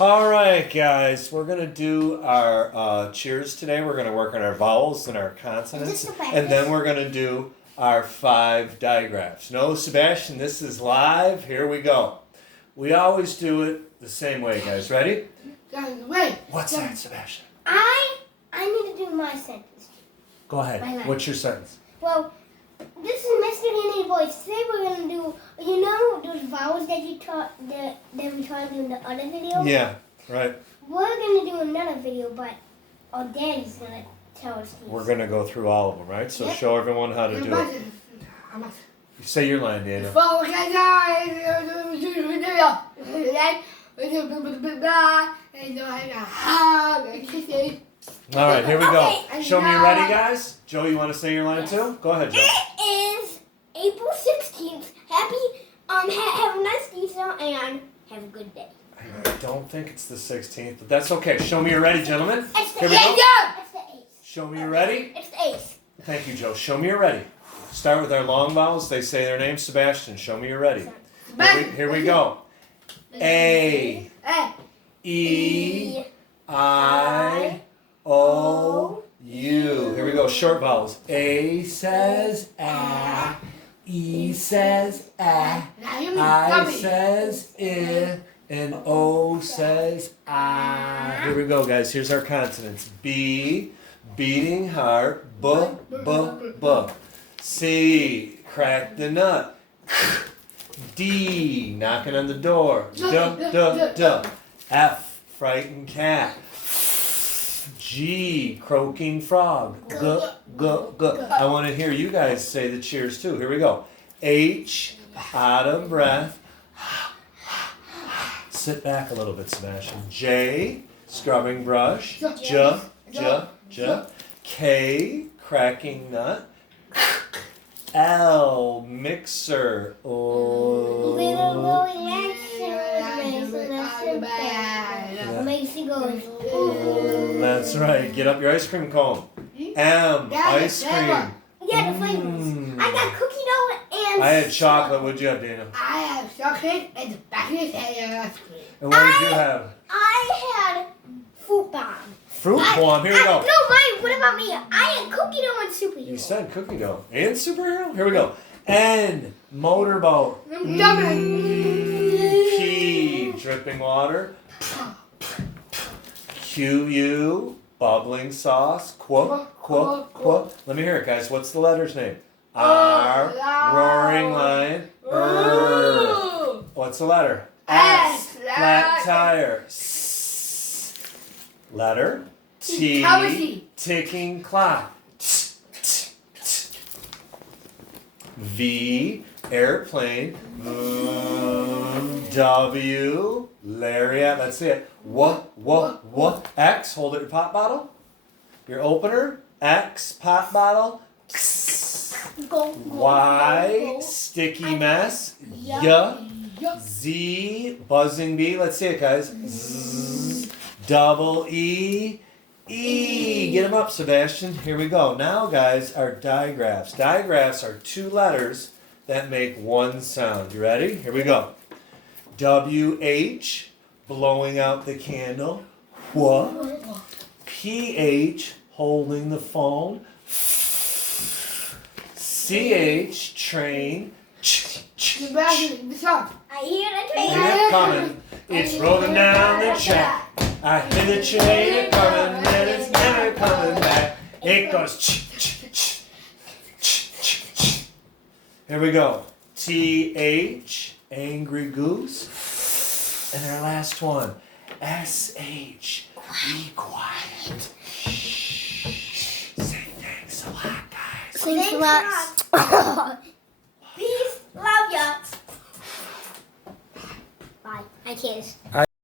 All right, guys, we're going to do our cheers today. We're going to work on our vowels and our consonants. And then we're going to do our 5 digraphs. No, Sebastian, this is live. Here we go. We always do it the same way, guys. Ready? Wait. What's that, Sebastian? I need to do my sentence. Go ahead. What's your sentence? Well, this is Mr. Garrity voice. Today we're going to do, you know those vowels that we taught in the other video? Yeah, right. We're going to do another video, but our daddy's going to tell us these. We're going to go through all of them, right? So show everyone how to do it. You say your line, Daniel. All right, here we go. Show me you're ready, guys. Joe, you want to say your line too? Go ahead, Joe. It is April 16th. Have a nice Easter and have a good day. I don't think it's the 16th, but that's okay. Show me you're ready, gentlemen. It's the Here we go. It's the 8th. Show me you're ready. It's the 8th. Thank you, Joe. Show me you're ready. Start with our long vowels. They say their name. Sebastian, show me you're ready. Here we go. A, E, I, O, U. Here we go. Short vowels. A says a. E says a. I says I. And O says ah. Here we go, guys. Here's our consonants. B, beating heart. B, B, B. C, crack the nut. D, knocking on the door. D, D, D. F, frightened cat. G, croaking frog. G, G, G. I want to hear you guys say the cheers too. Here we go. H, out of breath. Sit back a little bit, Sebastian. J, scrubbing brush. J, J, J. K, cracking nut. L, mixer. That's right. Get up your ice cream cone. M, ice cream. Yeah, the flavors. I got cookie dough and I had chocolate. What'd you have, Dana? I have chocolate and the back of his head and ice cream. And what did you have? I had fruit bomb. Fruit bomb. Here we go. No, Mike, what about me? I had cookie dough and superhero. You said cookie dough and superhero? Here we go. N, motorboat. P, dripping water. Q, U, bubbling sauce. Qu, qu, qu. Let me hear it, guys. What's the letter's name? R, roaring lion. R. What's the letter? S, flat tire. S, letter. T, ticking clock. V, airplane. W, lariat. Let's see it. What? X, hold it your pop bottle. Your opener. X, pop bottle. Y, sticky mess. Z, buzzing bee. Let's see it, guys. Z, double E. E. Get them up, Sebastian. Here we go. Now, guys, our digraphs. Digraphs are 2 letters that make one sound. You ready? Here we go. W-H, blowing out the candle. Wha. P-H, holding the phone. C-H, train. I hear the train. It's coming. It's rolling down the track. I hear the train coming, and it's never coming back. It goes ch. Here we go. T-H, angry goose. And our last one. S-H, be quiet. Shh. Say thanks a lot, guys. Thanks a lot. Peace. Love ya. Bye. I kiss.